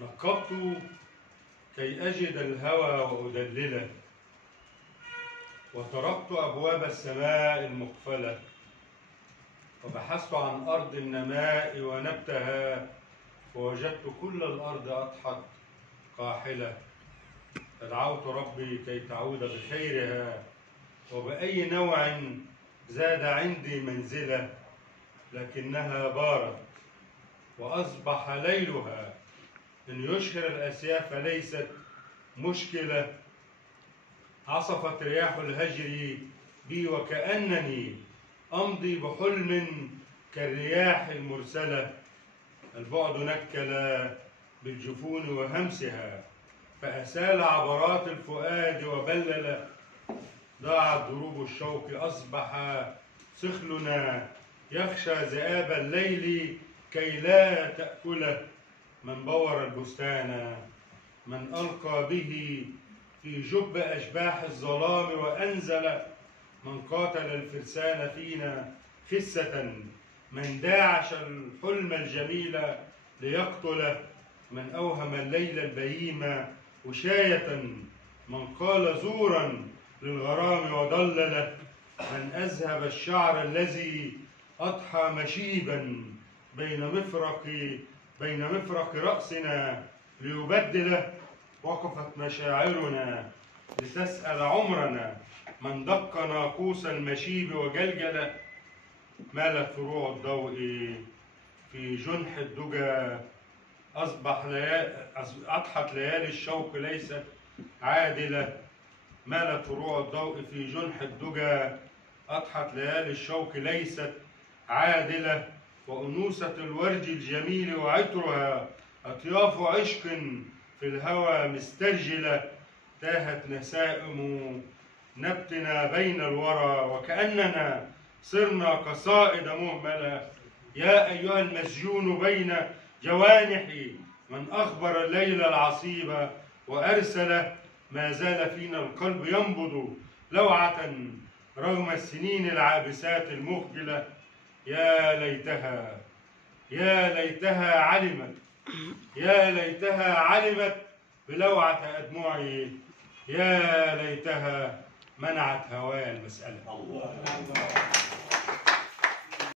نقبت كي أجد الهوى وأدلله، وطرقت أبواب السماء المقفلة، وبحثت عن أرض النماء ونبتها، ووجدت كل الأرض أضحت قاحلة. فدعوت ربي كي تعود بخيرها، وبأي نوع زاد عندي منزلة، لكنها بارت وأصبح ليلها. إن يشهر الأسياف ليست مشكلة. عصفت رياح الهجر بي وكأنني أمضي بحلم كالرياح المرسلة. البعد نكل بالجفون وهمسها، فأسال عبرات الفؤاد وبلل. ضاعت دروب الشوق، أصبح سخلنا يخشى ذئاب الليل كي لا تأكله. من بور البستان، من ألقى به في جب أشباح الظلام وأنزل، من قاتل الفرسان فينا خسة، من داعش الحلم الجميل ليقتله، من أوهم الليل البهيم وشاية، من قال زورا للغرام وضلله، من أذهب الشعر الذي أضحى مشيبا بين مفرق رأسنا ليبدله. وقفت مشاعرنا لتسأل عمرنا، من دق ناقوس المشيب وجلجل. مالت فروع الضوء في جنح الدجى، أضحت ليالي الشوق ليست عادلة. مالت فروع الضوء في جنح الدجى، أضحت ليالي الشوق ليست عادلة. وأنوثة الورد الجميل وعطرها أطياف عشق في الهوى مسترجلة. تاهت نسائم نبتنا بين الورى، وكأننا صرنا قصائد مهملة. يا أيها المسجون بين جوانحي، من أخبر الليل العصيب وأرسل. ما زال فينا القلب ينبض لوعة رغم السنين العابسات المخجلة. يا ليتها علمت، يا ليتها علمت بلوعة أدمعي، يا ليتها منعت هوايا المسألة.